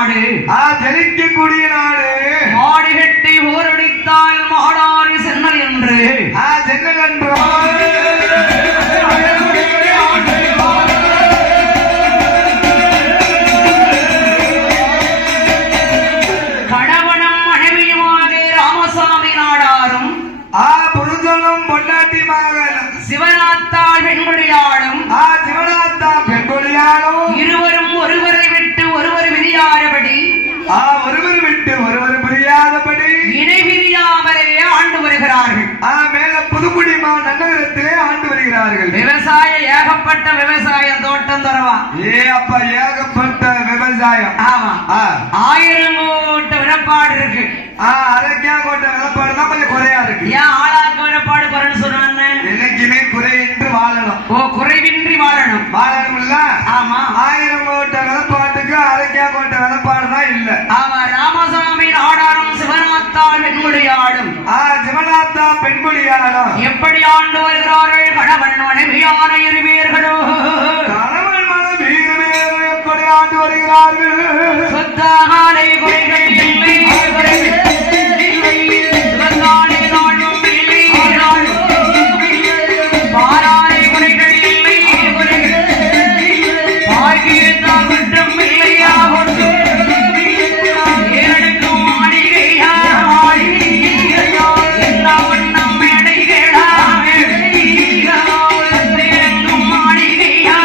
நாடு, ஜெயிக்கக்கூடிய நாடு. மாடு கட்டி ஊரடித்தால் மாடாறு சென்னல் என்று சென்னல் என்று கணவனும் மனைவியுமாக ராமசாமி நாடாரும் புருஷனும் பொன்னாட்டியுமாக சிவனாத்தாள் பெண்குடியாடும் சிவனாத்தா பெண்குடியாடும் இருவரும் ஒருவரை விட்டு ஒருவர் விரியாதபடி ஒருவர் விட்டு ஒருவர் புரியாதபடி இணை பிரியாமலே ஆண்டு வருகிறார்கள். மேல புதுக்குடிமா நன்னகரத்திலே ஆண்டு வருகிறார்கள். விவசாய ஏகப்பட்ட விவசாய தோட்டம் தரவா. அப்பா ஏகப்பட்ட விவசாயம். ஆமா 1000 கோட்ட வினப்பாடு இருக்கு. அரைக்கா கோட்ட வினப்பாடு தான் கொஞ்சம் குறையா இருக்கு. ஏன் ஆளாக்கு வினப்பாடு குறைன்னு சொன்னான்னு? என்னைக்குமே குறையின்றி வாழணும். குறைவின்றி வாழணும். வாழணும்ல. ஆமா 1000 கோட்ட வினப்பாட்டுக்கு அரைக்கா கோட்ட வினப்பாடு தான் இல்ல. ஆமா ராமசாமி நாடாரும் சிவனாத்தாள் பெண்குடியாடும் சிவனாத்தா பெண்குடியாடும் எப்படி ஆண்டு வருகிறார்கள்? கணவன் மனைவியான இருவீர்களோ கணவன் மனைவி எப்படி ஆண்டு வருகிறார்கள்? சொத்தாலே குறைகள் இல்லை, சுகத்தாலே நாடும் இல்லை, பாராளை குறைகள் இல்லை, பாக்கியத்தா குற்றம் இல்லையா கொண்டு ஏழடுக்கும் மாளிகையா எல்லா வண்ணம் மேடைகளா எங்கும் மாளிகையா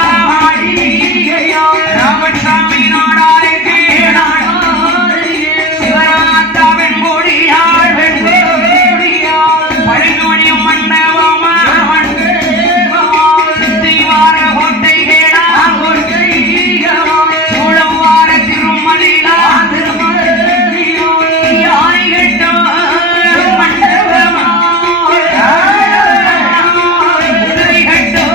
ராமசாமி நாடாருக்கு சிவராத்தா வெண்கொடியாள் பழங்கோடியும் மண்டபமா சுத்திவார கோட்டைகளா சூழம் வார திருமலையா யானை கட்டோ மண்டபமா குதிரை கட்டோ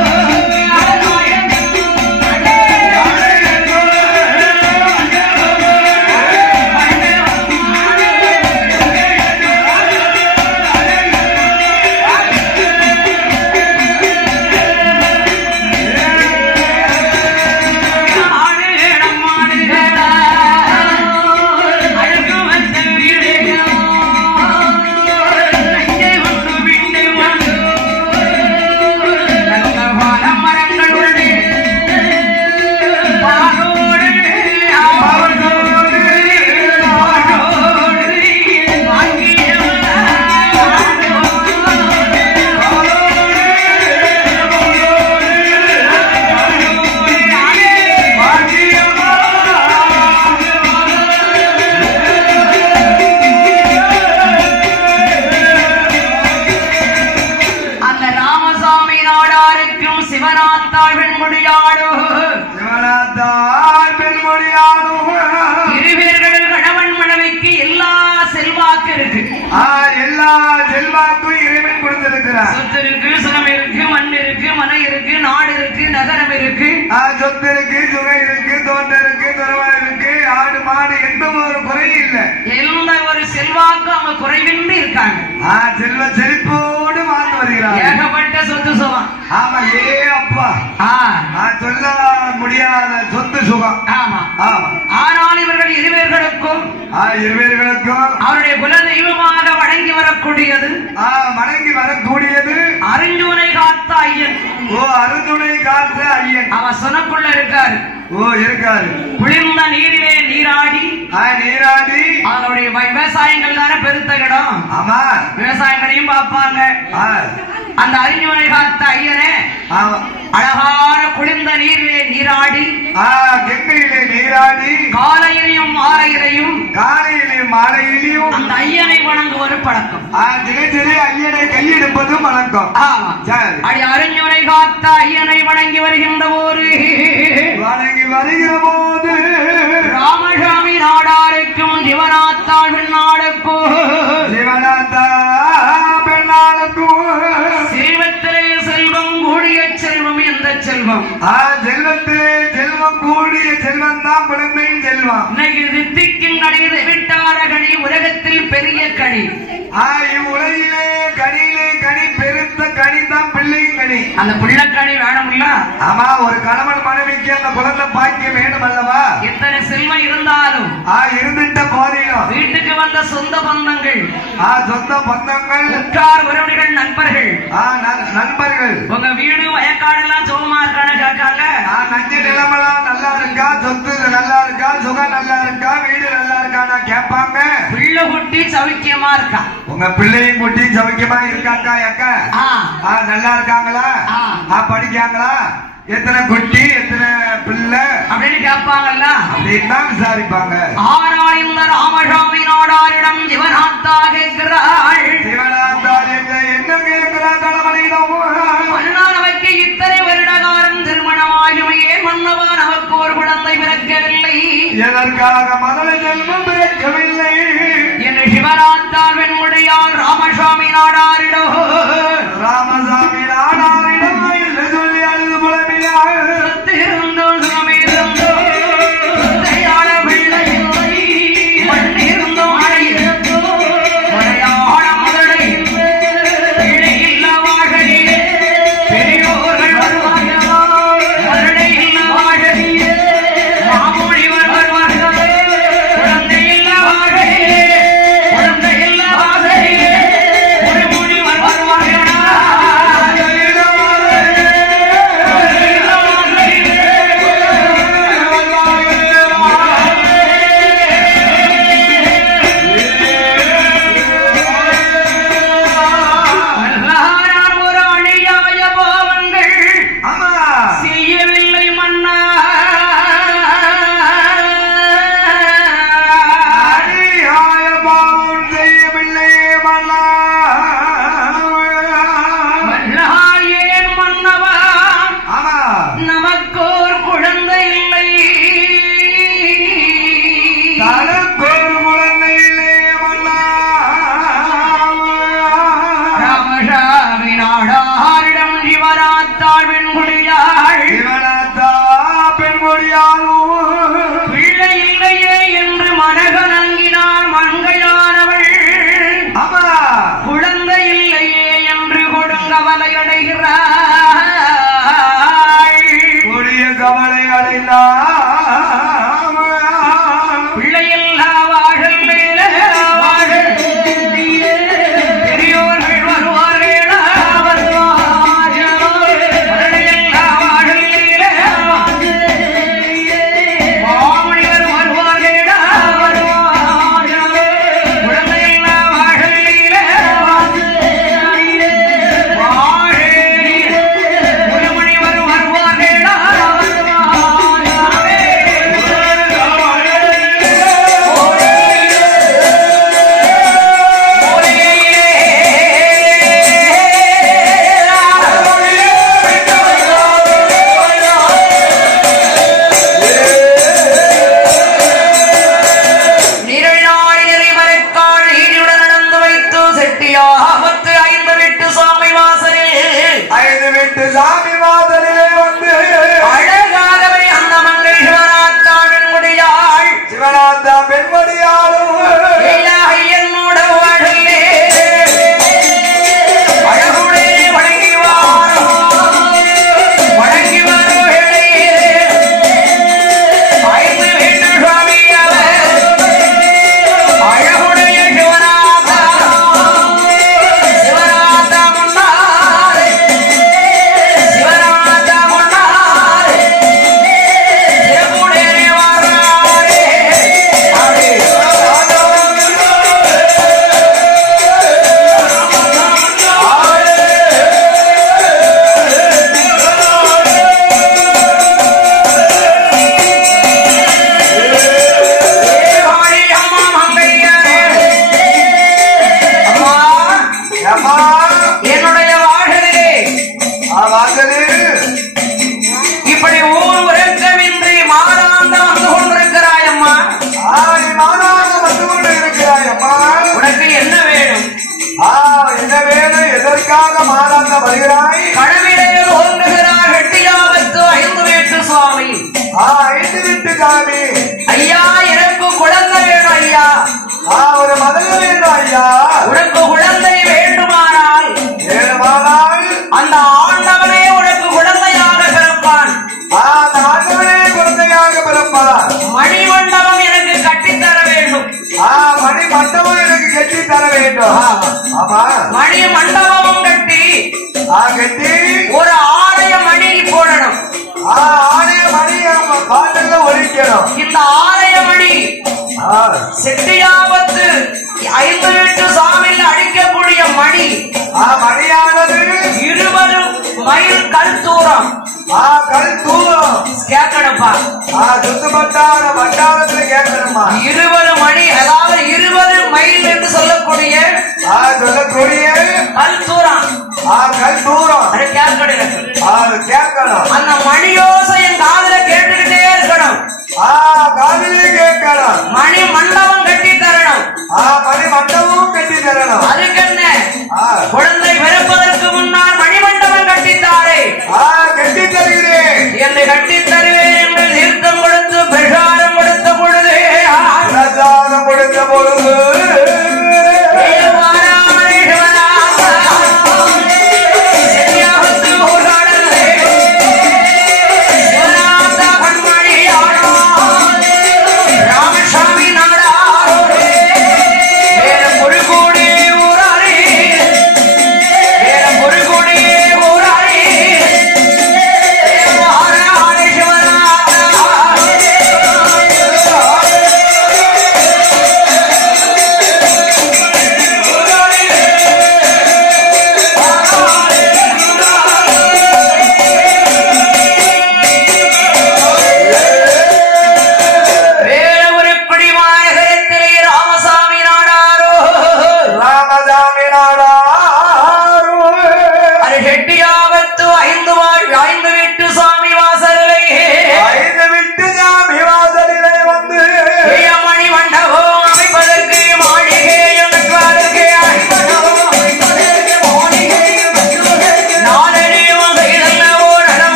சிவனாத்தாள் பெண்மொழியாடும் இருவர்கள் கணவன் மனைவிக்கு எல்லா செல்வாக்கு இருக்கு. எல்லா செல்வாக்கும் இறைவன் கொடுத்திருக்கிறார். சொத்து இருக்கு, சுகம் இருக்கு, மண் இருக்கு, மனை இருக்கு, நாடு இருக்கு, நகரம் இருக்கு. சொத்து இருக்கு, சுகம் இருக்கு, தோட்டம் இருக்கு, துறவா இருக்கு, ஆடு மாடு எந்த ஒரு குறையும் இல்லை. எந்த ஒரு செல்வாக்கும் அவங்க குறைவின்றி இருக்காங்க. செல்வ செழிப்போடு வாழ்ந்து வருகிறார். ஏகப்பட்ட சொத்து சுகம். ஆமா அப்பா சொல்ல முடியாத சொத்து சுகம். ஆமா ஆனால் இவர்கள் இருவர்களுக்கும் அவருடைய குல தெய்வமாக வணங்கி வரக்கூடியது அருஞ்சுனை காத்த ஐயன். அருஞ்சுனை காத்த ஐயன் அவன் சொனக்குள்ள இருக்காரு. இருக்காரு. குளிர்ந்த நீரிலே நீராடி அவங்களுடைய விவசாயங்கள் தானே பெருத்த இடம். ஆமா விவசாயங்களையும் பார்ப்பாங்க. அந்த அறிஞரை காத்த ஐயனே அழகான குளிர்ந்த நீரிலே நீராடி கங்கையிலே நீராடி காலையிலையும் மாலையிலையும் அந்த ஐயனை வணங்குவது பழக்கம். தினசரி ஐயனை கையெடுப்பது வணக்கம். அடி அறிஞரை காத்த ஐயனை வணங்கி வருகின்ற போது ராமசாமி நாடாருக்கும் சிவனாத்தாள் பெண்ணாளுக்கும் செல்வத்திலே செல்வம் கூடிய செல்வம் எந்த செல்வம்? செல்வத்திலே செல்வம் கூடிய செல்வம் தான் குழந்தையின் செல்வம். இன்னைக்கு தித்திக்கும் கணித விட்டார கனி உலகத்தில் பெரிய கனி. இவ்வுலகிலே கனியிலே கனி பெருத்த கனி தான் பிள்ளையின் கனி. கணினி. அந்த பிள்ளைக்கணி வேணும்ல. ஆமா, ஒரு கணவன் மனைவிக்கு அந்த குழந்தை பாக்கியம் வேணும் அல்லவா? எத்தனை செல்வம் இருந்தாலும் இருந்துட்ட போதிலும் வீட்டுக்கு வந்த சொந்த பந்தங்கள், சொந்த பந்தங்கள், உற்றார் உறவினர்கள், நண்பர்கள், நண்பர்கள் உங்க வீடு வயக்காடெல்லாம் சுகமா இருக்கான்னு கேட்காங்க. நஞ்சு நிலமெல்லாம் நல்லா இருக்கா, சொத்து நல்லா இருக்கா, சுகம் நல்லா இருக்கா, வீடு நல்லா இருக்கான்னு கேட்பாங்க. பிள்ளை குட்டி சௌக்கியமா இருக்கா, உங்க பிள்ளையும் குட்டி சௌக்கியமா இருக்காக்கா? அக்கா நல்லா இருக்காங்களா? படிக்காங்களா? எத்தனை குட்டி, எத்தனை பிள்ளை அப்படின்னு கேட்பாங்கல்ல. அப்படின்னு தான் விசாரிப்பாங்க. ஆனால் இந்த ராமசாமி நாடாரிடம் சிவநாத்தா கேட்கிறாள். சிவநாத்தா என்ன கேட்கிறார்? கணவனிடம் மன்னானவைக்கு இத்தனை வருடகாரம் திருமணமாகியுமே மன்னவா நமக்கு ஒரு குழந்தை பிறக்கவில்லை, எதற்காக மகள ஜென்மம் பிறக்கவில்லை என்று சிவநாத்தால் வெண்முடையால் ராமசாமி நாடாரிடம் ராமசாமி நாடாரிடம் சொல்லி அழுது புலம்பினார். இருந்தோம் சுகமிருந்தோ தையாள பிள்ளை மண்ணிருந்தோம் அழையிருந்தோ மழையாள மதடை பிழை இல்லவாகவே பெரியோர்கள் வருவார்களோ மதடை இல்லவாகவே மாமொழிவர் வருவார்களோ குழந்தை இல்லவாகவே குழந்தை இல்லவாகவே ஒரு மொழிவர் வருவார்களா பிள்ளை இல்லையே என்று மனகலங்கினார் மங்கையானவள். குழந்தை இல்லையே என்று கொடுங்கவலை அடைகிறாள். கொடிய கவலை அடைந்தார். பிள்ளையில்லா வாழல் மேலே வாழல் பெரியோர்கள் வருவார்களா வருவார்களோ மரணையில்லா வாழல் மேலே மாமணிவர் வருவார்களா வருவார்களோ குழந்தையில்லா வாழல் மேலே ஒரு மணிவர் வருவார்களா நீரழாய் நிறைவரைக்காள் ஈடுடன் நடந்து வைத்து செட்டியாபத்து 5 வீட்டு சாமி வாசலில் 5 வீட்டு சாமி வாசலிலே வந்து அழகாகவே அந்த மங்கை சிவநாத்தாள் வெண்முடியாள் சிவநாத்தா வெண்முடியாளும் என்னோட வாழலே அழகுடே வணங்கி வாரோ வணங்கி வாரோ ஐந்து வீட்டு சுவாமி அவர் அழகுடைய சிவநாதா சிவநாதா முன்னாரே சிவநாதா முன்னாரே சிவகுடேரே வாராரே அடே என்னுடைய வாழலே இப்படி ஊர் உறக்கமின்றி மாறாந்த வந்து கொண்டிருக்கிறாயம்மா. உனக்கு என்ன வேணும்? என்ன வேணும்? எதற்காக மாறாந்த வருகிறாய்? கடவிலே ஓங்குகிறார் வெட்டியாபத்து 5 வீட்டு சுவாமி. 5 வீட்டு சாமி ஐயா, எனக்கு குழந்தை வேணும் ஐயா. ஒரு மதம் வேணும் ஐயா. உனக்கு குழந்தை வேண்டுமானால் அந்த ஆண்டவன் மண்டபம் எனக்கு கட்டி தர வேண்டும். ஆமா, மணி மண்டபமும் கட்டி கட்டி ஒரு ஆலய மணி போடணும். ஆலய மணி பாடல்ல ஒழிக்கணும். இந்த ஆலய மணி செட்டியாபத்து 5 வீட்டு சாமியில் அடிக்கக்கூடிய மணி. மணியானது 20 மைல் கல் தூரம். கல் தூரம் கேட்கணும்பா. சுத்தப்பட்டான வட்டாரத்துல கேட்கணுமா? 20 மணி, அதாவது 20 மைல் என்று சொல்லக்கூடிய கல் தூரம். கல் தூரம் அது கேட்கணும். கேட்கணும். அந்த மணியோசை என் காதுல கேட்டுக்கிட்டே இருக்கணும். காதிலே கேட்கணும். மணி மண்டபம் கட்டி தரணும். மணி மண்டபமும் கட்டி தரணும். அதுக்கு என்ன, குழந்தை பிறப்பதற்கு முன்னால் மணி மண்டபம் கட்டித்தாரே. கட்டி தருகிறேன் என்று கட்டி தருவேன் என்று தீர்த்தம் கொடுத்து பிரசாரம் கொடுத்த பொழுது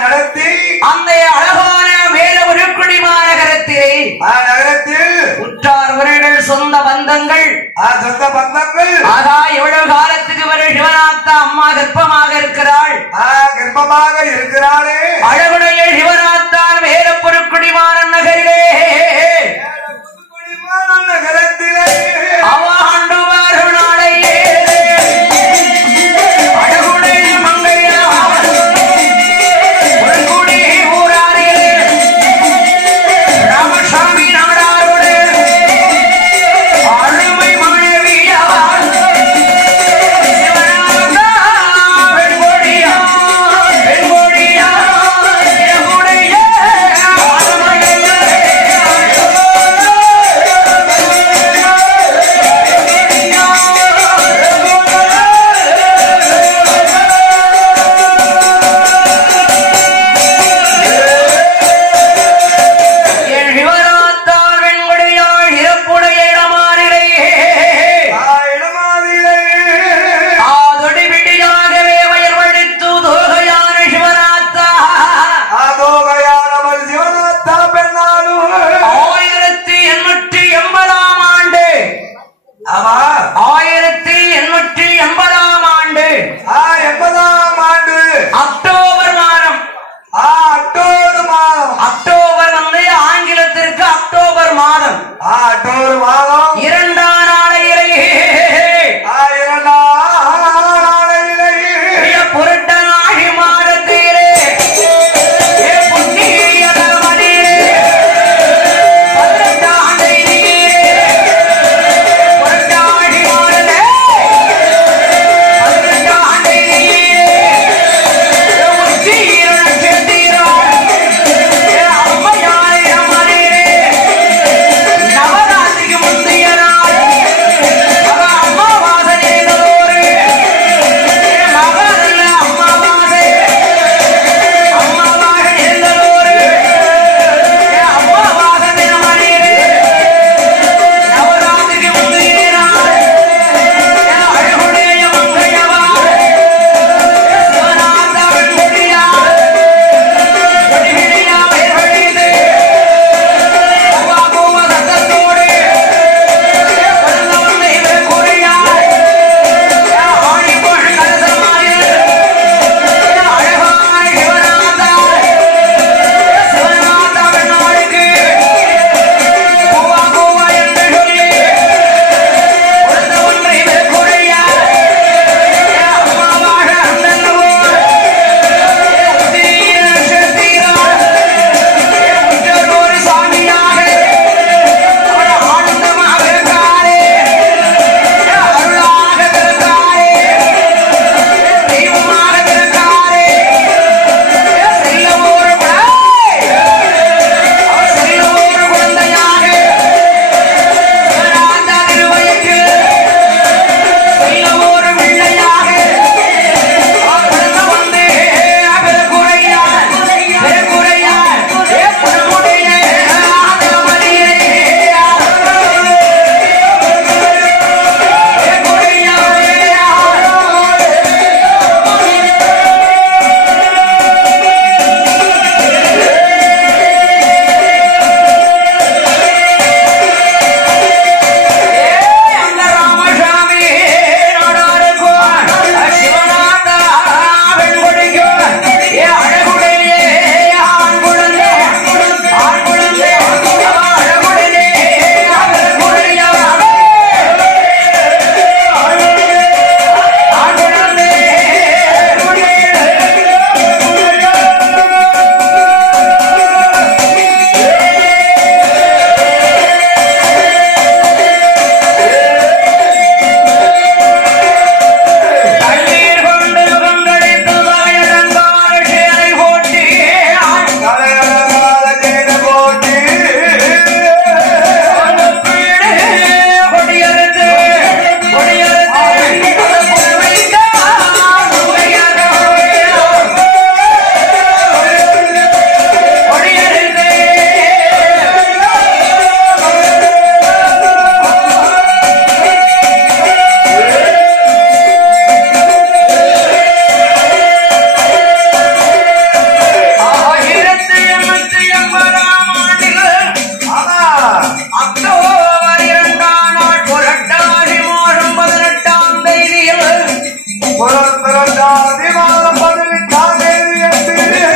நடத்தி அந்த அழகான மேல உருக்குடி மாநகரத்திலே உற்றார் உறவினர்கள் சொந்த பந்தங்கள் ஆகா எவ்வளவு காலத்துக்கு ஒரு சிவநாத்த அம்மா கர்ப்பமாக இருக்கிறாள். அழகுடைய சிவநாத்தால் மேல பொருட்குடி மாநகரிலே அவ ஆண்டுவார் நாளையே அழுமை மனைவியா சிவநாதா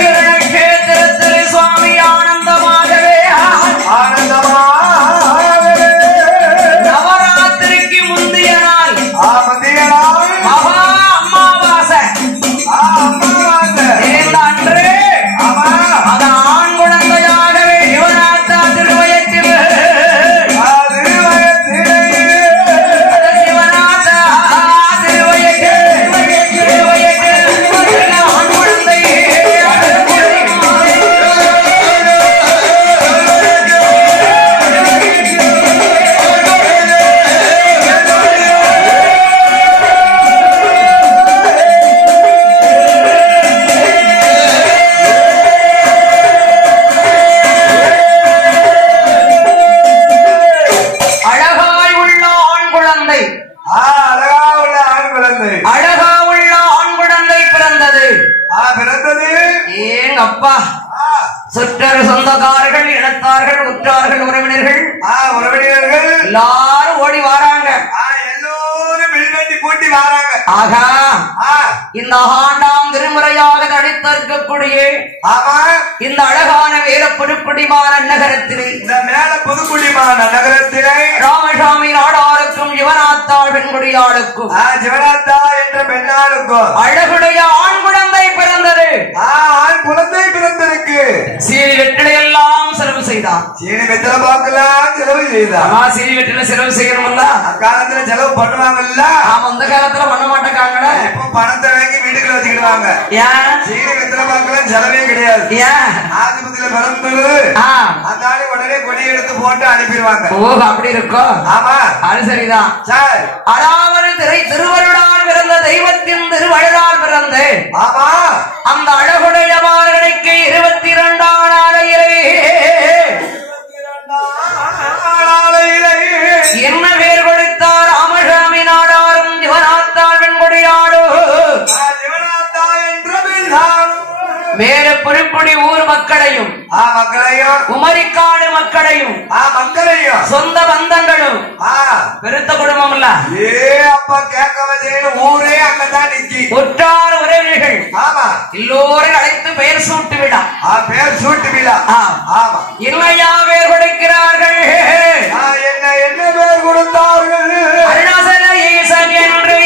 கஷேத்திரத்தில் சுவாமி ஆனந்தமாகவே நவராத்திரிக்கு முந்தைய நாள் மகா அமாவாசை அன்று அது ஆண் குழந்தையாகவே சிவநாத்தா திருவயத்தில் சிவநாத்தா திருவயத்தில் ஆண் குழந்தை அப்பா சுற்றர் சொந்தக்காரர்கள் இனத்தார்கள் உற்றார்கள் உறவினர்கள் எல்லாரும் ஓடி வாராங்க எல்லோரும் வில்வெட்டி பூட்டி வாராங்க ஆகா இந்த ஆண்டாம் திருமுறையாக நடித்திருக்கக்கூடிய இந்த அழகான வேற புதுக்குடிமான நகரத்திலே இந்த மேல புதுக்குடிமான நகரத்திலே ராமசாமி நாடாருக்கும் சிவநாத்தாள் பெண்குடியாளுக்கும் சிவநாத்தா என்ற பெண்ணாளுக்கும் அழகுடைய ஆண் குழந்தை பிறந்தது ஆண் குழந்தை பிறந்திருக்கு சீனி வெற்றிலை எல்லாம் செலவு செய்தார் சீனி வெற்றில பார்க்கலாம் செலவு செய்தார் சீனி வெற்றில செலவு செய்யணும்ல அக்காலத்துல செலவு பண்ணுவாங்கல்ல அந்த காலத்துல பண்ண மாட்டேங்காங்களே இப்ப பணத்தை வாங்கி வீட்டுக்குள்ள வச்சுக்கிடுவாங்க ஏன் சீனி வெற்றில பார்க்கலாம் செலவே கிடையாது ஏன் ஆதிபத்தில பிறந்தது அந்த ஆளு உடனே கொடி எடுத்து போட்டு அனுப்பிடுவாங்க ஓ அப்படி இருக்கும் ஆமா அது சரிதான் சார் அதாவது திருவருளால் பிறந்த தெய்வத்தின் திருவழுதால் பிறந்த ஆமா அந்த அழகுடைய மார்களுக்கு 22ஆம் நாளையிலே என்ன பேர் கொடுத்தார் ராமசாமி நாடாரும் சிவநாத்தாள் வெண்கொடியாடு வேறு புதுக்குடி ஊர் மக்களையும் உமரிக்காடு மக்களையும் சொந்த பந்தங்களும் பெருத்த குடும்பம் இல்ல அப்பா கேட்க ஊரே அங்கதான் நிக்கி உற்றார் உறவினர்கள் எல்லோரும் அழைத்து பெயர் சூட்டு விடா பேர் சூட்டு விழா ஆமா இல்லையா பேர் கொடுக்கிறார்கள் என்ன என்ன பேர் கொடுத்தார்கள் அருணாசல ஈசன் என்று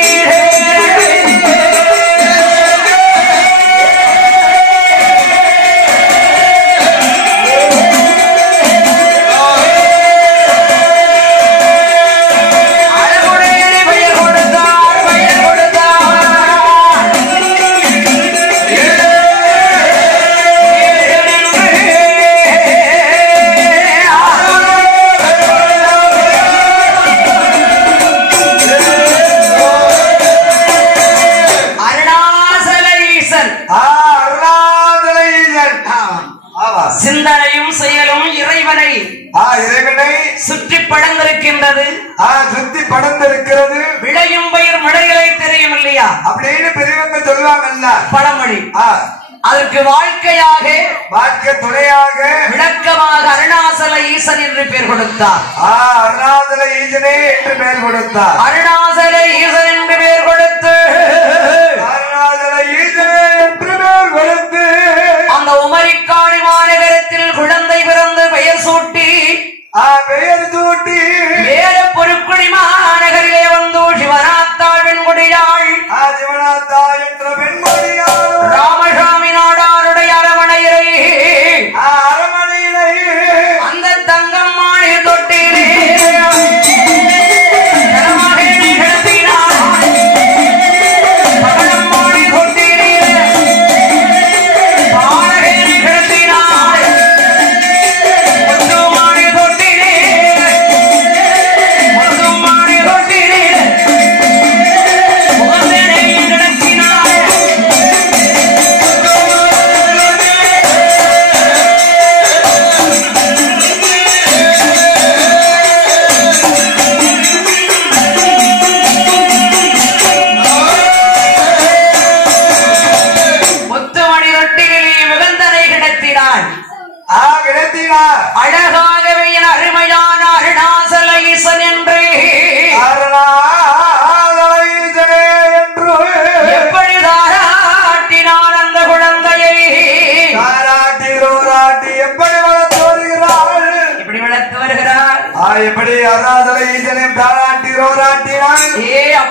சிந்தனையும் செயலும் இறைவனை சுற்றி படர்ந்திருக்கின்றது சுத்தி படர்ந்திருக்கிறது விளையும் பயிர் மழைகளை தெரியும் இல்லையா அப்படின்னு பெரியவங்க சொல்லுவாங்கல்ல பழமொழி அதற்கு வாழ்க்கை துணையாக விளக்கமாக அருணாசல ஈசன் என்று பெயர் கொடுத்தார் அருணாசல ஈசனே என்று பெயர் கொடுத்தார் அருணாசல ஈசன் என்று பெயர் கொடுத்து அருணாசல ஈசனே என்று பெயர் கொடுத்து அந்த உமரிக்காடு மாநகரத்தில் குழந்தை பிறந்து பெயர் சூட்டி வேறு பொருட்குடி மாநகரிலே வந்து சிவநாத்தாள் வெண்கொடியாள் சிவநாத்தா என்ற பெண்மொழியாள் ராமசாமி நாடாருடைய அரமனையிலே அந்த தங்கம் மாணி தொட்டிலே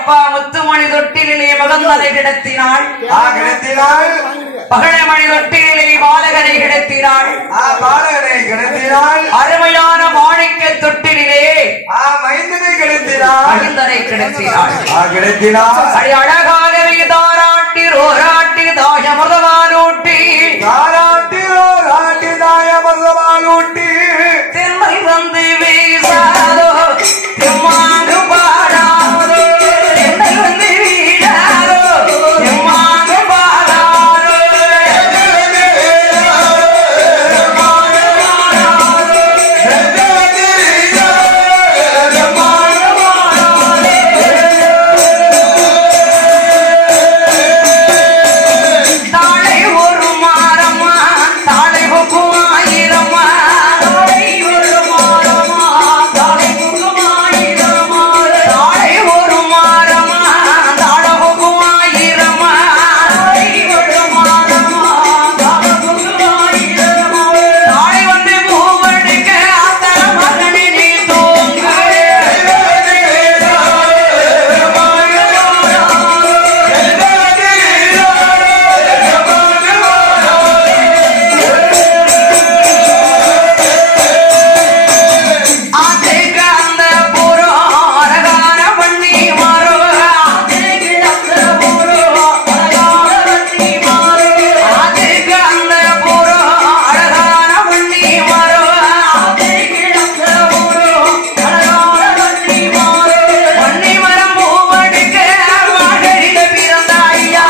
அப்பா முத்துமணி தொட்டிலே மகந்தனை கிடத்தினாள். கிடத்தினாள். பகழமணி தொட்டிலே பாலகனை கிடத்தினாள். பாலகனை கிடத்தினாள். அருமையான மாணிக்க தொட்டிலே மைந்தனை கிடத்தினாள். மகிந்தனை கிடத்தினாள். கிடத்தினாள். அடி அழகாகவே தாராட்டி ரோராட்டி தாயமர்தமானூட்டி தாராட்டி ரோராட்டி தாயமர்தமானூட்டி தென்னை வந்து வீசாதோ தெம்மாங்கு பாடாதோ தென்னை வந்து வீடாதோ தெம்மாங்கு பாடாதோ தாளை ஒரு மாறம்மா தாளை ஆயிரம்மா தாளை ஒரு மாறம்மா தாளை ஆயிரம்மா தாளை ஒரு மாறம்மா தாளை ஆயிரம்மா தாளை ஒரு மாறம்மா தாளை ஆயிரம்மா தாளை வந்து பூவடிக்க அத்தர மகனே நீ தூங்கு ஆத்துக்கு அந்த பூரோ அழகான பண்ணி மாறோ ஆத்துக்கு அந்த பூரோ அழகான பண்ணி மாறோ ஆத்துக்கு அந்த பூரோ அழகான பண்ணி மாறோ ஆத்துக்கு அந்த பூரோ அழகான பண்ணி மாறோ பண்ணி மரம் பூவடிக்க மாகரில பிறந்த ஐயா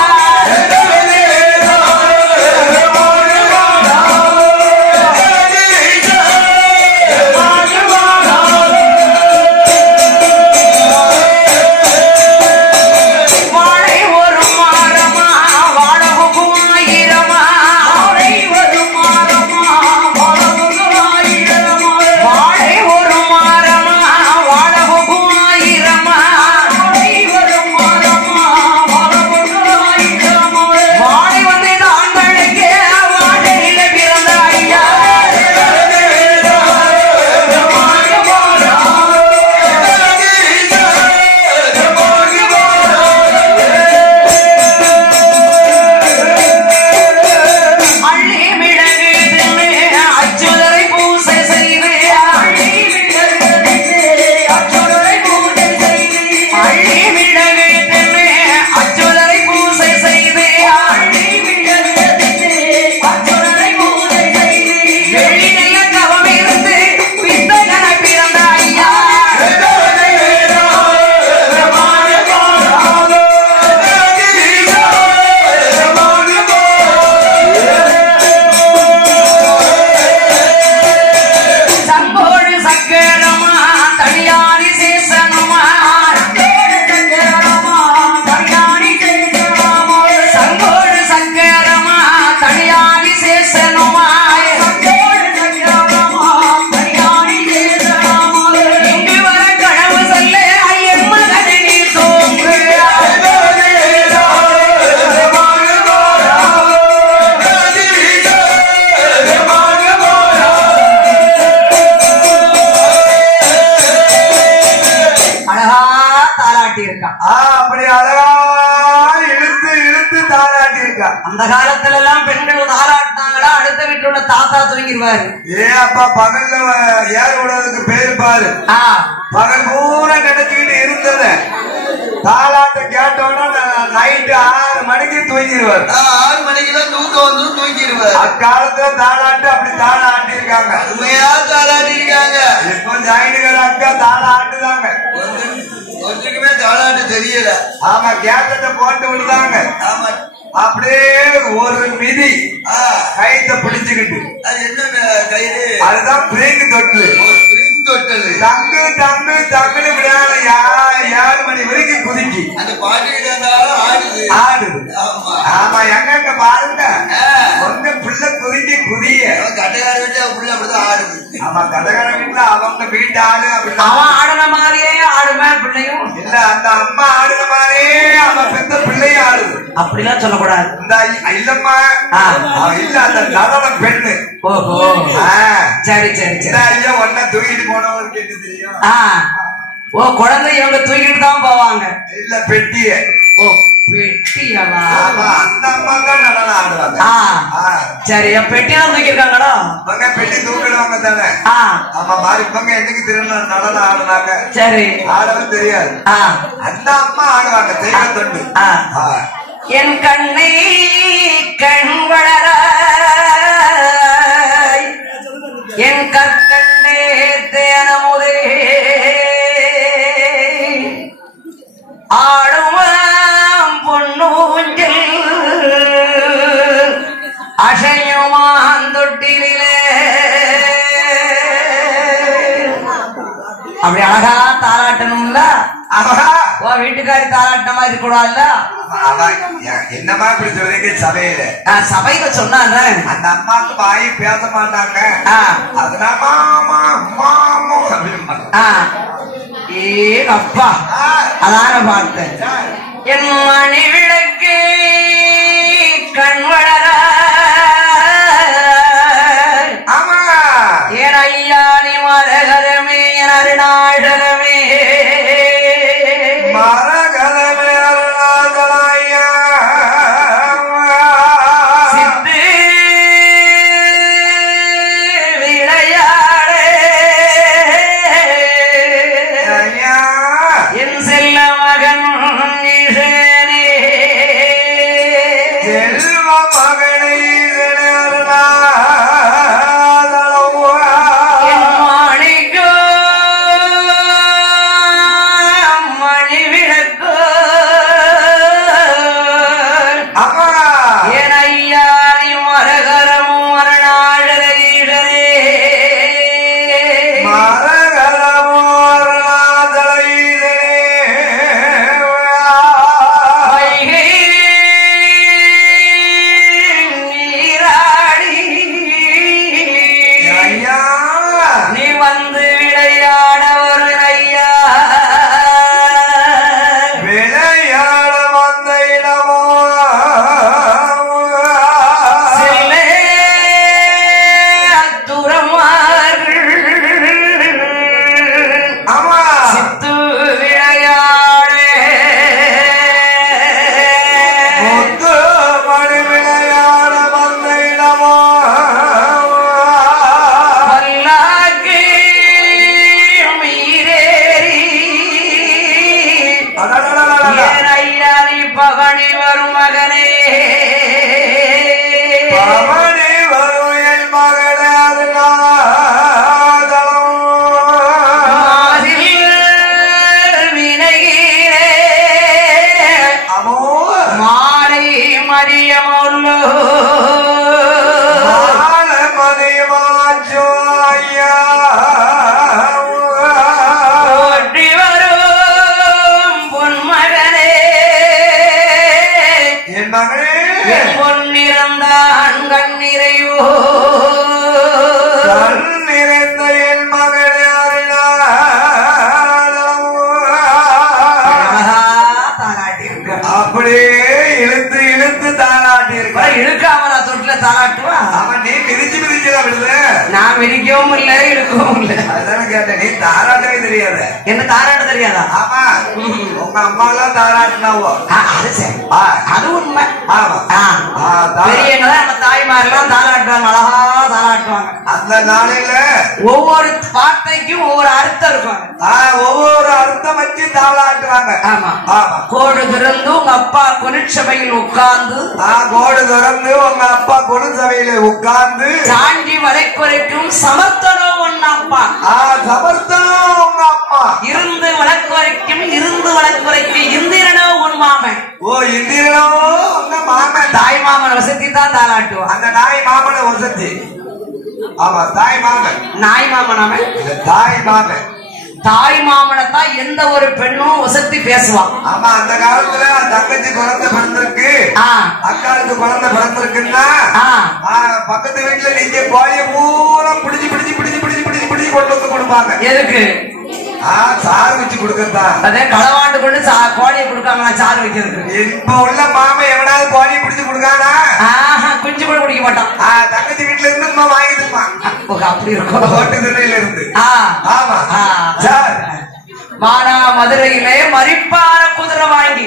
வாழை ஒரு மாறமா வாழகும் ஆயிரமா வாழை ஒரு மாறமா வாழகும் ஆயிரமா வாழை ஒரு மாறமா வாழகும் ஆயிரமா வாழை ஒரு மாறமா வாழகும் ஆயிரமா வாழை வந்து தான் கழைக்க வாழையில பிறந்த ஐயா அள்ளி மிளகு தின்னு அச்சுதரை பூசை செய்து அள்ளி மிளகு தின்னு அச்சுதரை பூசை செய்து அள்ளி மிளகு தின்னு அச்சுதரை பூசை செய்து அள்ளி மிளகு தின்னு அச்சுதரை பூசை செய்து வெளியில தவம் இருந்து வித்தகன பிறந்த ஐயா சம்போடு சக்கரமா தனியாரி சேசனமா சங்கோடு சக்கரமா தனியாரி சேசனமா இங்கு வர கனவு சொல்ல ஐயன் மகனை நீ தூங்கு அழகா தாலாட்டி இருக்கான். அப்படி அழகா இழுத்து இழுத்து தாராட்டி இருக்கா. அந்த காலத்துல எல்லாம் பெண்கள் தாலாட்டினாங்களா அடுத்த வீட்டுல உள்ள தாத்தா தூங்கிடுவாரு. அப்பா பகல்ல ஏர் விடுறதுக்கு பேரு பாரு. பகல் பூரா நினைச்சுக்கிட்டு இருந்தத தாலாட்ட கேட்டோன்னா நைட்டு 6 மணிக்கு தூங்கிடுவார். 6 மணிக்கெல்லாம் தூக்கம் வந்து தூங்கிடுவார். அக்காலத்துல தாலாட்டு அப்படி தாள ஆட்டிருக்காங்க. உண்மையா தாளாட்டிருக்காங்க. இப்போ ஜாயினுகிற அக்கா தாள ஆட்டுதாங்க. ஒன்றுக்குமே தாளாட்டு தெரியல. ஆமா கேட்டத்தை போட்டு விடுதாங்க. ஆமா அப்படியே ஒரு மிதி கைத்த பிடிச்சுக்கிட்டு அது என்ன கயிறு? அதுதான் பிரேக் தொட்டு. தொட்டல் தங்கு தங்கு தங்குன்னு விடாத 7 மணி வரைக்கும் குதிக்கி அந்த பாட்டுக்கிட்டு இருந்தாலும் ஆடுது ஆடுது. ஆமா எங்க பாருங்க ஒண்ணு பிள்ளை குதிக்கி குதிய கட்டைக்கார வீட்டுல புள்ள அப்படிதான் ஆடுது. ஆமா கடைக்கார வீட்டுல அவங்க வீட்டு ஆடு அப்படின்னு அவன் ஆடுன மாதிரியே ஆடுவேன் பிள்ளையும் இல்ல அந்த அம்மா ஆடுன மாதிரியே அவன் பெத்த பிள்ளையும் ஆடுது. அப்படிலாம் சொல்லக்கூடாது. இந்த இல்லம்மா இல்ல அந்த நடன பெண்ணு. ஓஹோ சரி சரி சரி. ஐயா ஒன்ன தூக்கிட்டு போனவருக்கு என்ன தெரியும்? ஓ குழந்தை இவங்க தூக்கிட்டு தான் போவாங்க. இல்ல பெட்டிய. ஓ பெட்டியவா? அந்த அம்மா தான் நடனம் ஆடுவாங்க. சரி பெட்டியெல்லாம் தூக்கிருக்காங்களோ? இவங்க பெட்டி தூக்கிடுவாங்க தானே. ஆமா மாறி இவங்க என்னைக்கு திரும்ப நடனம் ஆடுனாங்க. சரி ஆடவும் தெரியாது. அந்த அம்மா ஆடுவாங்க தெய்வ தொண்டு. என் கண்ணை கண் வளர என் கற்கண்டே தேனமுதே ஆடுமாம் பொன்னூஞ்சல் அசையுமான் தொட்டிலே. அப்படி அழகா தாளாட்டணும்ல. வீட்டுக்காரி தாளாட்ட மாதிரி கூடாதுல்ல. என்னமா இப்படி சொல்றீங்க சபையில? சபையில சொன்னாங்க அந்த அம்மாக்கு வாய் பேச மாட்டாங்க. அதனால அப்பா அதான பார்த்தேன். என் மணி விளக்கு கண் வளர ஆமா என் ஐயானி மரகரமே என் அருணாழகமே மரகரமே அருணாச்சலையா சித்து விளையாடே என் செல்ல மகன் ஈசனே செல்வ மகனை நான் மிதிக்கவும் இல்ல இழுக்கவும் இல்ல. அதான் கேட்டேன் நீ தாராட்டவே தெரியாத. என்ன தாராட்ட தெரியாதா? ஆமா உங்க அம்மா எல்லாம் தாராட்டினாவோ? அது சரி அது உண்மை. ஆமா பெரியவங்க நம்ம தாய்மாரெல்லாம் தாராட்டுவாங்க, அழகா தாராட்டுவாங்க. அந்த நாளையில ஒவ்வொரு வார்த்தைக்கும் ஒவ்வொரு அர்த்தம் இருக்கும். ஒவ்வொரு அர்த்தம் வச்சு தாளாட்டுவாங்க. ஆமா ஆமா. கோடு திறந்து உங்க அப்பா கொலுச்சபையில் உட்கார்ந்து கோடு திறந்து உங்க அப்பா கொலுச்சபையில உட்கார்ந்து சாஞ்சி வளைக்குறைக்கும் சமர்த்தனம் ஒன்னு அப்பா. சமர்த்தனம் உங்க அப்பா இருந்து வழக்குரைக்கும் இருந்து வழக்குரைக்கும் இந்திரனோ உன் மாமன். ஓ இந்திரனோ உங்க மாமன். தாய் மாமன் வசதி தான் தாளாட்டுவான். அந்த நாய் மாமனை வசதி. ஆமா தாய் மாமன். நாய் மாமன் அவன் தாய் மாமன். தாய் மாமனத்தான் எந்த ஒரு பெண்ணும் வசதி பேசுவான். ஆமா அந்த காலத்துல தங்கச்சி குழந்தை பிறந்திருக்கு, அக்காளுக்கு குழந்தை பிறந்திருக்குன்னா பக்கத்து வீட்டுல நீங்க கோழிய பூரா பிடிச்சு பிடிச்சு பிடிச்சு பிடிச்சு பிடிச்சு பிடிச்சு கொண்டு வந்து கொடுப்பாங்க. எதுக்கு? சாறு வச்சு கொடுக்கறதா? அதே களவாண்டு கொண்டு கோழியை கொடுக்காங்களா சாறு வைக்கிறதுக்கு? இப்ப உள்ள மாமா எவனாவது கோழியை பிடிச்சு கொடுக்கானா? குஞ்சு கூட குடிக்க மாட்டான். தங்கச்சி வீட்டுல இருந்து வாங்கிட்டுப்பான். அப்படி இருக்கும். ஓட்டு திண்ணையில இருந்து. ஆமா சார் மானா மதுரையிலே மதிப்பான குதிரை வாங்கி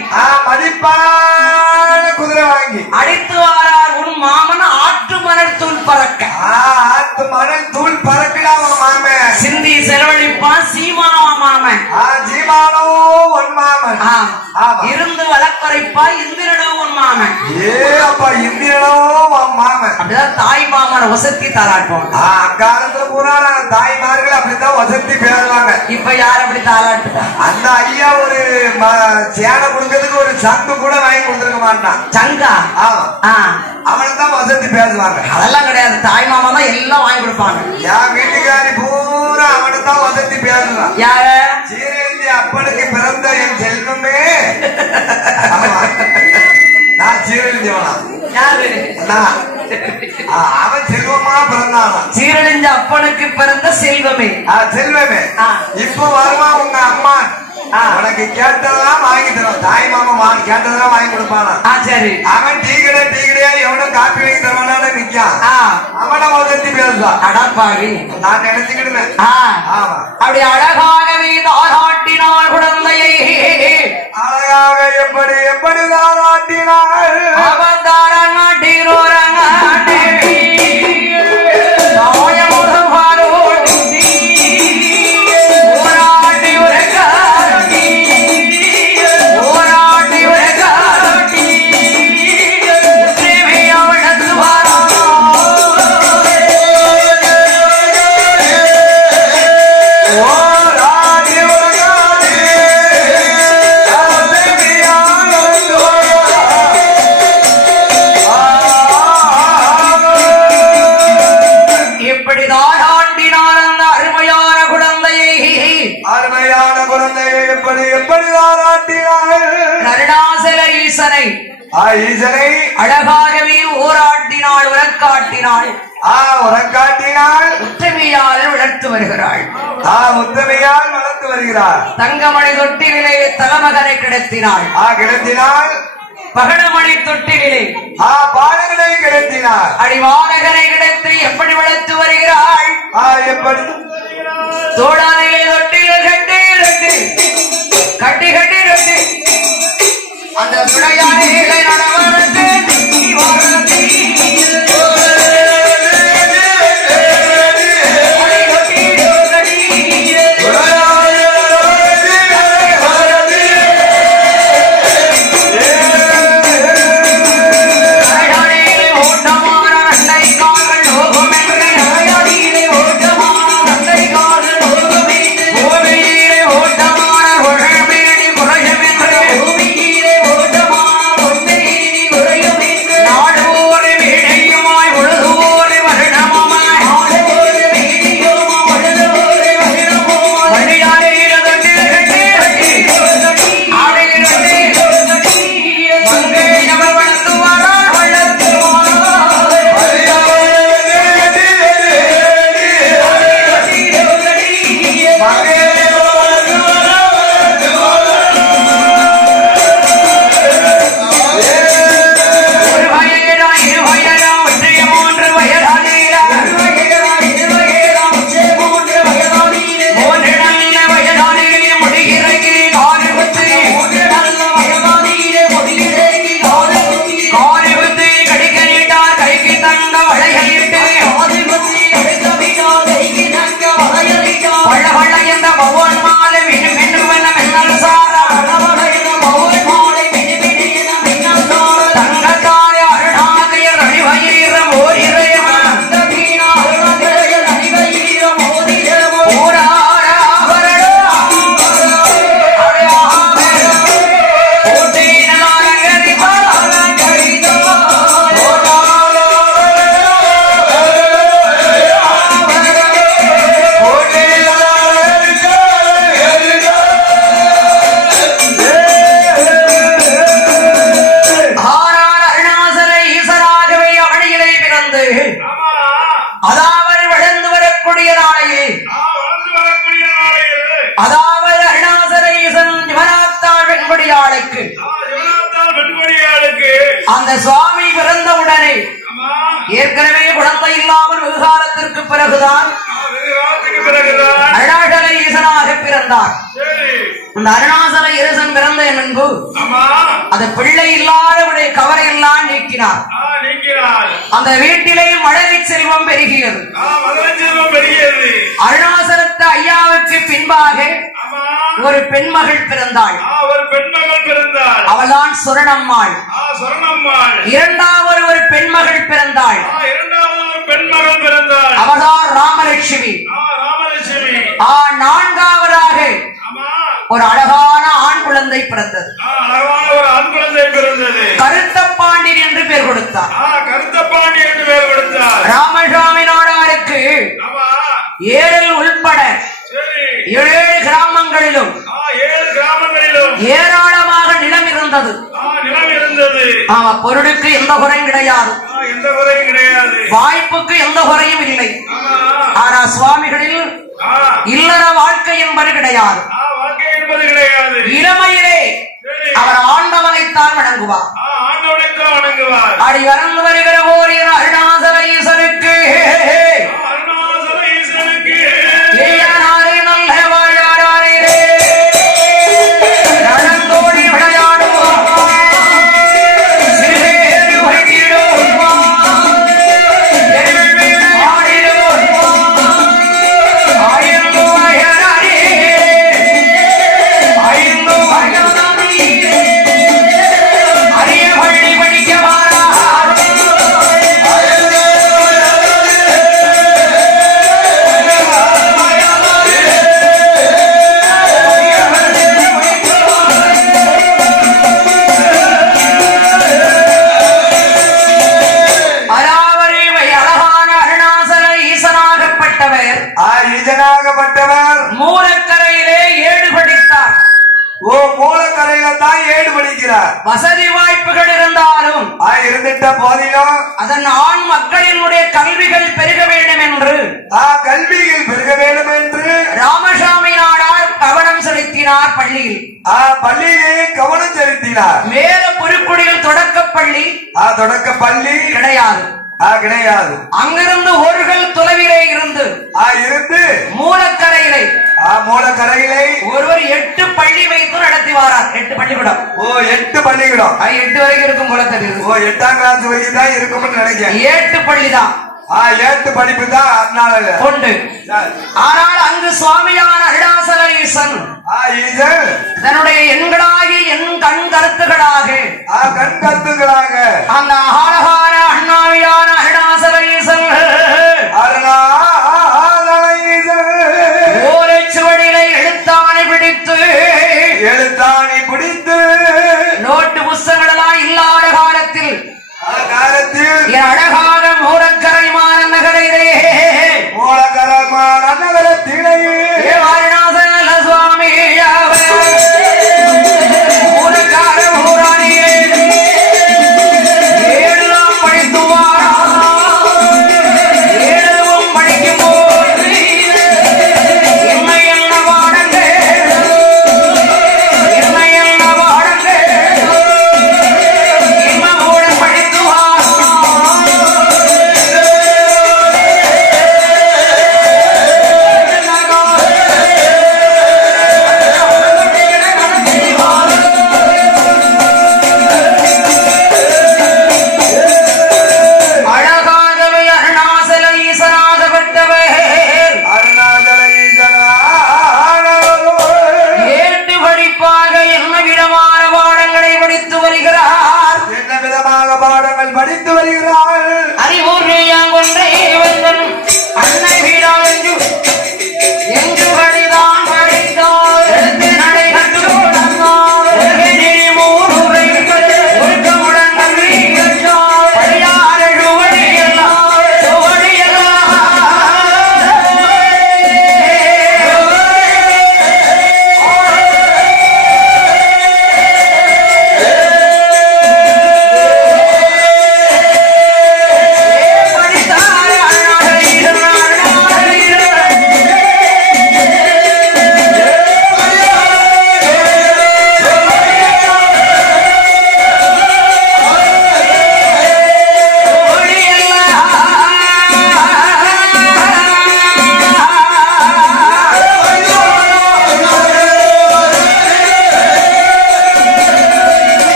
அடித்து வாரார் உன் மாமன் ஆட்டு மணல் தூள் பறக்க. ஆட்டு மணல் தூள் பறக்கடா உன் மாமன். சிந்தி செலவழிப்பான் சீமானோ மாமன். சீமானோ உன் மாமன். இருந்து வழக்கரைப்பா இந்திரனோ உன் மாமன். அப்பா இந்திரனோ உன் மாமன். அப்படிதான் தாய் மாமனை வசதி தாளாட்டுவாங்க. அக்காலத்துல பூரா தாய்மார்கள் அப்படித்தான் வசதி பேசுவாங்க. இப்ப யார் அப்படி தாளாட்டு? அந்த ஐயா ஒரு சேனை கொடுக்கறதுக்கு ஒரு சங்கு கூட வாங்கி கொடுத்துருக்க மாட்டான். சங்கா? அவன் தான் வசதி பேசுவாங்க. அதெல்லாம் கிடையாது, தாய் மாமா தான் எல்லாம் வாங்கி கொடுப்பாங்க. என் வீட்டுக்காரி பூரா அவனை தான் வசதி பேசுவான். யார? சீரழிஞ்சி அப்பனுக்கு பிறந்த என் செல்வமே. நான் சீரழிஞ்சவனா? யாரு? அவன் செல்வமா பிறந்தானா? சீரழிஞ்ச அப்பனுக்கு பிறந்த செல்வமே. செல்வமே. இப்ப வருமா உங்க அம்மா உனக்கு கேட்டதெல்லாம் வாங்கி தரும். தாய் மாமா கேட்டதெல்லாம் வாங்கி கொடுப்பானா? சரி. அவன் டீ கடையா எவனும் காப்பி வாங்கி தருவானு நிக்கான். அவனை வசதி பேசுவான். அடப்பாவி, நான் நினைச்சுக்கிடுவேன். அப்படி அழகாகவே தாராட்டினாள் குழந்தையை. அழகாக எப்படி எப்படி தாராட்டினாள். அவன் தாராட்டி ஈசனை அழகாகவே ஊராட்டினாள், உரக்காட்டினாள். உரக்காட்டினாள். உத்தமையால் வளர்த்து வருகிறாள். உத்தமையால் வளர்த்து வருகிறாள். தங்கமணி தொட்டிலே தலமகனை கிடத்தினாள். கிடத்தினாள். பகடமணி தொட்டிலே பாலகனை கிடத்தினாள். அடிவாரகனை கிடத்தி எப்படி வளர்த்து வருகிறாள்? எப்படி? தோடானிலே தொட்டிலே கட்டி கட்டி கட்டி கட்டி அந்த துணையாளிகளை நடவரத்து அந்த சுவாமி பிறந்த உடனே ஏற்கனவே குழந்தை இல்லாமல் வெகுகாலத்திற்கு பிறகுதான் அருணாச்சல ஈசனாக பிறந்தார். அந்த அருணாசல ஈசன் பிறந்த முன்பு அந்த பிள்ளை இல்லாதவருடைய கவரை எல்லாம் நீக்கினார். அந்த வீட்டிலே மழலை செல்வம் பெருகியது. அருணாசலத்து ஐயாவுக்கு பின்பாக ஒரு பெண்மகள் பிறந்தாள். அவள்தான் சுரணம்மாள். இரண்டாவது ஒரு பெண்மகள் பிறந்தாள். அவள்தான் ராமலட்சுமி. நான்காவதாக ஒரு அழகான ஆண் குழந்தை பிறந்தது. கருத்தப்பாண்டியன் என்று பெயர் கொடுத்தார். ராமசாமி நாடாருக்கு ஏழல் உள்பட 7 கிராமங்களிலும் ஏராளமாக நிலம் இருந்தது. பொருளுக்கு எந்த குறையும் கிடையாது, வாய்ப்புக்கு எந்த குறையும் இல்லை. ஆனா சுவாமிகளில் இல்லற வாழ்க்கை என்பது கிடையாது. இளமையிலே அவர் ஆண்டவனைத்தான் வணங்குவார். அடி வறந்து வருகிற ஓரிரு அருணாசல ஈசனுக்கு நல்ல வாழாரே நடந்தோடி விளையாடுவோம். மூலக்கரையிலே 7 படித்தார். மூலக்கரையில தான் 7 படிக்கிறார். வசதி வாய்ப்புகள் இருந்தாலும் இருந்துட்ட போதிலும் அதன் ஆண் மக்களினுடைய கல்விகள் பெருக வேண்டும் என்று ராமசாமி நாடார் கவனம் செலுத்தினார். பள்ளியிலே கவனம் செலுத்தினார். மேல புதுக்குடியில் தொடக்கப்பள்ளி கிடையாது. அங்கிருந்து ஒருகள் தொலைவிலே இருந்து மூலக்கரையிலே ஒருவர் 8 பள்ளி வைத்து நடத்தி வாரார். 8 பள்ளிக்கூடம். 8 பள்ளிக்கூடம். 8 வரைக்கும் இருக்கும் போல தெரியுது. 8ஆம் கிளாஸ் வரைக்கும் தான் இருக்கும்னு நினைக்கிறேன். 8 பள்ளிதான். 8 படிப்பு தான் அதனால உண்டு. ஆனால் அங்கு சுவாமியான அருணாசல ஈசன் தன்னுடைய எண்களாகி என் கண் கருத்துகளாக அந்த ஆழகான அண்ணாவியான அருணாசல ஈசன் ஓலைச்சுவடிகளை எழுத்தாணி பிடித்து நோட்டு புஸ்தகங்கள் எல்லாம் இல்லாத காலத்தில் அழகான மூலக்கரைமான நகரிலே அருணாசல சுவாமி மூலக்கார ஊராணியே 7 படித்து வாரா. 7 படிக்கும் போது என்னை என்ன வாடங்க இம்மோடன் படித்து வாரா. அழகாகவே அருணாசல ஈசனாகப்பட்டவர் 8 படிப்பாக என்ன விதமான பாடங்களை படித்து வருகிறார். அறிவுரையாங்கொன்றை வந்தன் அன்னை வீடால் எங்கு படிதான் படித்தார். எடுத்து நடை கற்று மூருரை ஒழுக்கமுடன் நன்றி கற்றார். படியாரழு வழியெல்லாம் படித்தார்.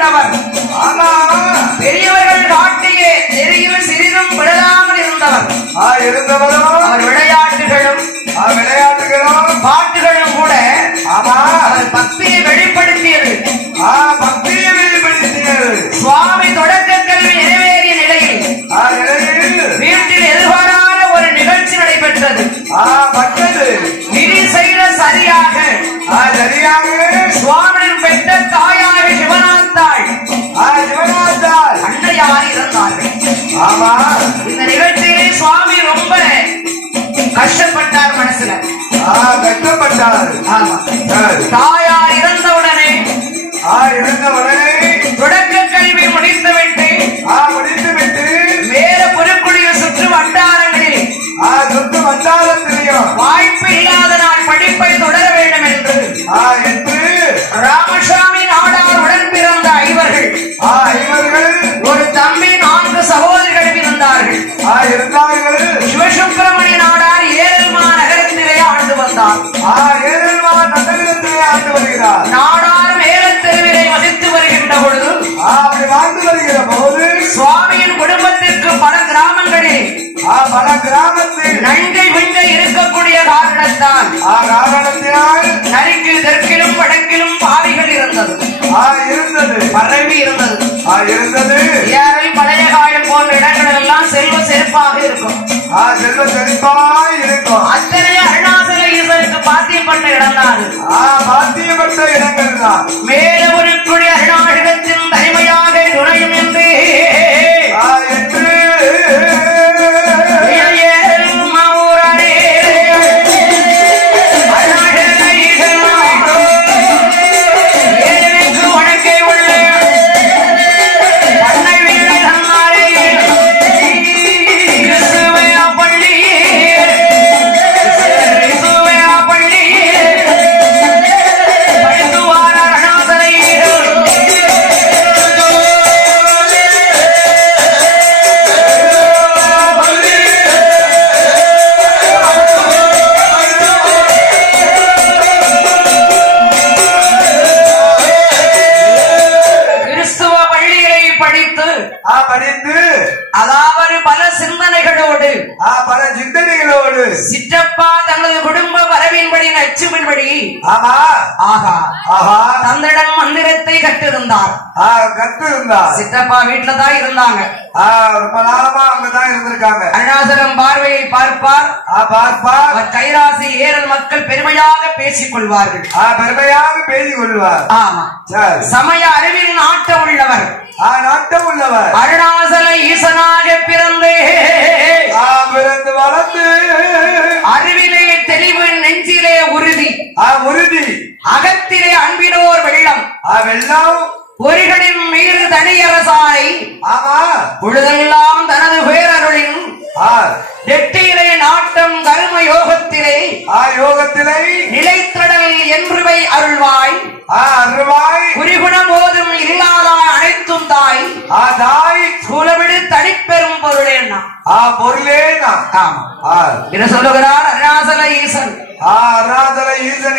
கொண்டவர். பெரியவர்கள் காட்டிய நெறியில் சிறிதும் விழாமல் இருந்தவர். அவர் விளையாட்டுகளும் பாட்டுகளும் கூட அவர் பக்தியை வெளிப்படுத்தியது. சுவாமி தொடக்க கல்வி நிறைவேறிய நிலையில் வீட்டில் எதிர்பாராத ஒரு நிகழ்ச்சி நடைபெற்றது. விதி செய்த சரியாக சுவாமியின் பெற்ற தாயாக சிவனாத்தாள் அன்னையார் இருந்தார்கள். இந்த நிகழ்ச்சியிலே சுவாமி ரொம்ப கஷ்டப்பட்டார். மனசுல கஷ்டப்பட்டார். தாயார் இறந்தவுடனே தொடக்க கல்வி முடித்துவிட்டு வேற பொருட்குடிய சுற்று வட்டாரங்களில் வாய்ப்பு இல்லாத நாள் படிப்பை தொடர வேண்டும் என்று ராமசாமி நாடார் உடன் பிறந்த ஐவர்கள் ஒரு தம்பி 4 சகோதரிகளும் இருந்தார்கள். சிவசுப்பிரமணிய நாடார் ஏரல்மா நகரத்திலே ஆண்டு வந்தார். நாடார் மேலத்தெருவிலே வசித்து வருகின்ற பொழுது சுவாமியின் குடும்பத்திற்கு பல கிராமங்களில் நன்கை விண்கை இருக்கக்கூடிய காரணத்தால் நரிக்கு தெற்கிலும் வடக்கிலும் பாவிகள் இருந்தது. பரவி இருந்தது. ஏரில் பழைய காயம் போன்ற இடங்கள் எல்லாம் செல்வ செழிப்பாக இருக்கும். அத்தனை அருணாசல ஈஸ்வருக்கு பாத்தியப்பட்ட இடம்தான். மேல உருக்குடைய அருணாசலத்தின் தனிமையாக நுழையும் என்று அதாவது பல சிந்தனைகளோடு சிற்றப்பா தனது குடும்ப வரவின்படி நச்சுவின்படி தந்திடம் மந்திரத்தை கட்டிருந்தார். சிற்றப்பா வீட்டுல தான் இருந்தாங்க. ரொம்ப நாளமா அங்கதான் இருந்திருக்காங்க. அருணாசலம் பார்வையை பார்ப்பார். கைராசி ஏரல் மக்கள் பெருமையாக பேசிக் கொள்வார்கள். ஆமா, சமய அறிவில் நாட்டம் உள்ளவர். அருணாசல ஈசனாக பிறந்து வளர்ந்து அறிவிலே தெளிவு, நெஞ்சிலே உறுதி, அகத்திலே அன்பினோர் வெள்ளம் பொறிகளின் மீது தனியரசாய் பொழுதெல்லாம் தனது பேரருளின் நெட்டியிலே நாட்டம் கரும யோகத்திலே நிலைத்தடல் என்றுவை அருள்வாய் குறிகுணம் போதும் இல்லாதாய் அனைத்தும் தாய் சூழவிடு தனிப்பெரும் பொருளே என்ன சொல்லுகிறார் அருணாசல ஈசன்.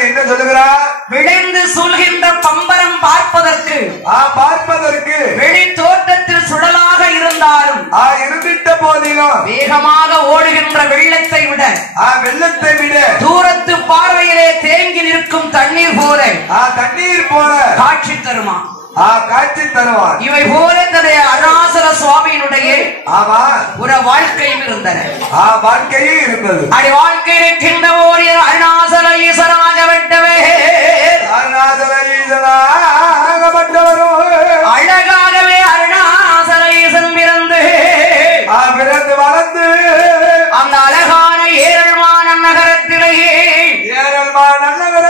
என்ன சொல்லுகிறார்? விளைந்து சூழ்கின்ற பம்பரம் பார்ப்பதற்கு வெளி தோட்டத்தில் சுழலாக இருந்தாலும் இருந்திட்ட போதிலும் வேகமாக ஓடுகின்ற வெள்ளத்தை விட தூரத்து பார்வையிலே தேங்கி நிற்கும் தண்ணீர் போல காட்சி தருமா? காட்சி தருவார். இவை போல தன்னுடைய அருணாசல சுவாமியினுடைய ஒரு வாழ்க்கையும் இருந்தன. வாழ்க்கையே இருந்தது. அடி வாழ்க்கை இருக்கின்ற ஓர் அருணாசல ஈசனாக விட்டவே அழகாகவே அருணாசல ஈசன் பிறந்து வளர்ந்து அந்த அழகான ஏரல்மான நகரத்திலேயே ஏரல் மாநகரம்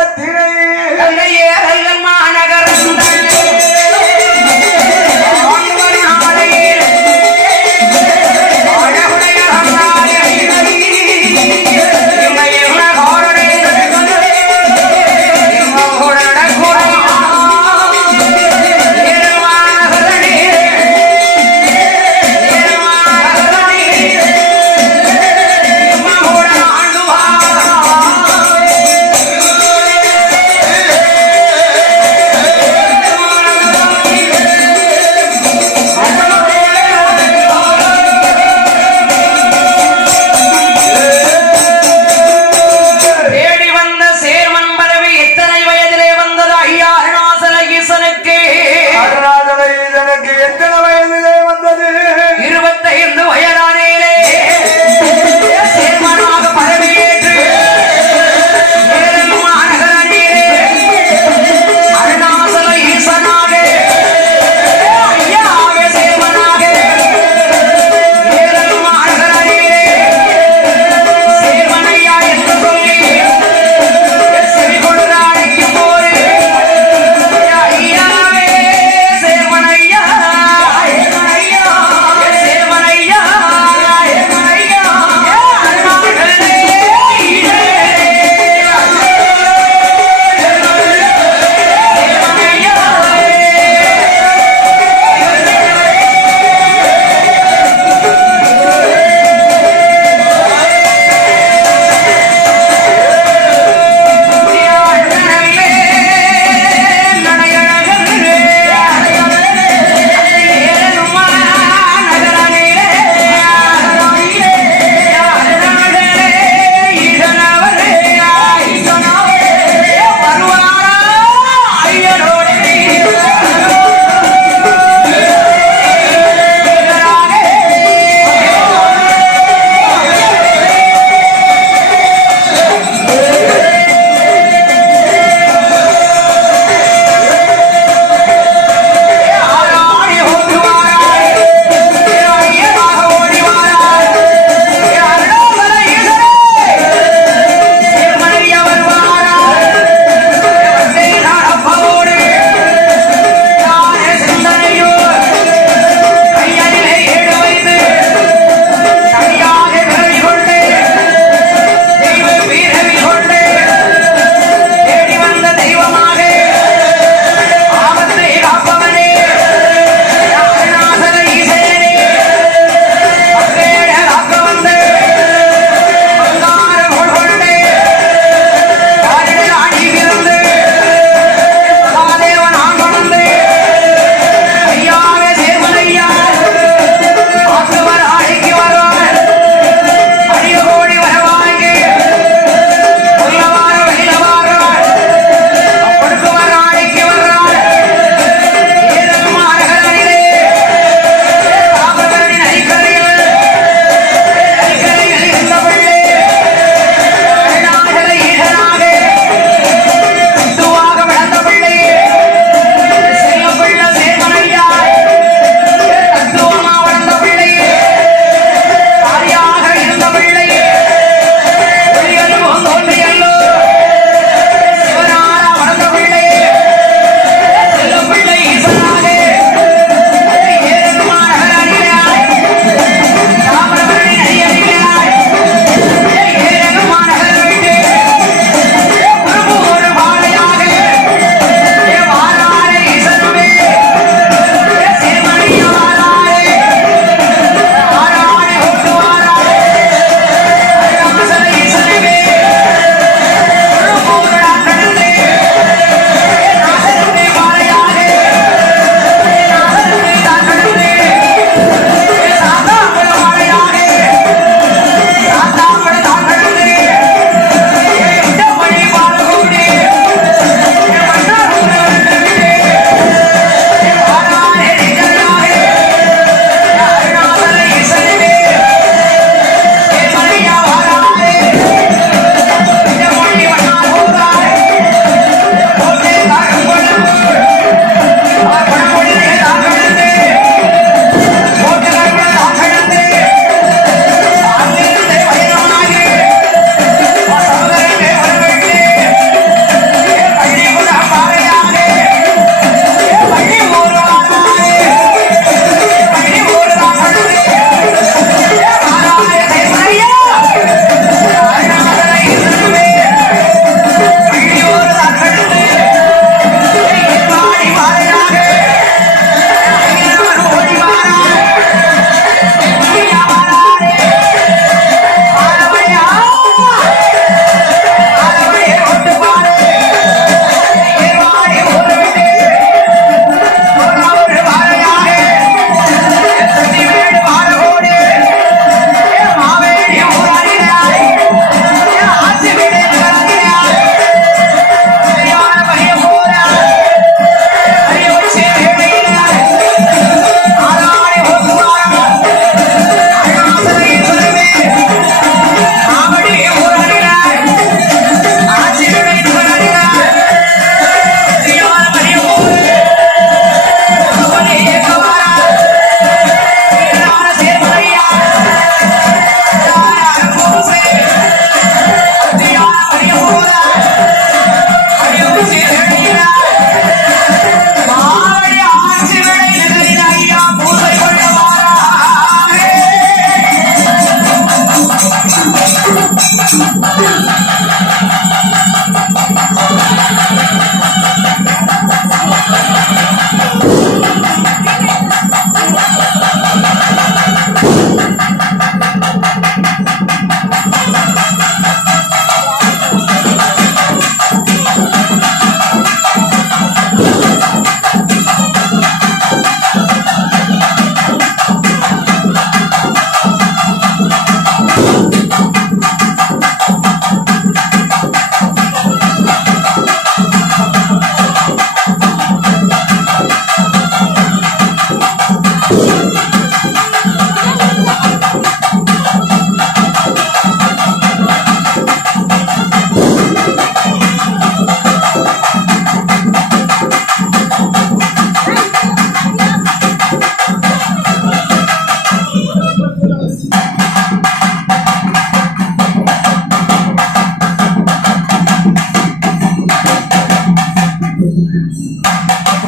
ஆ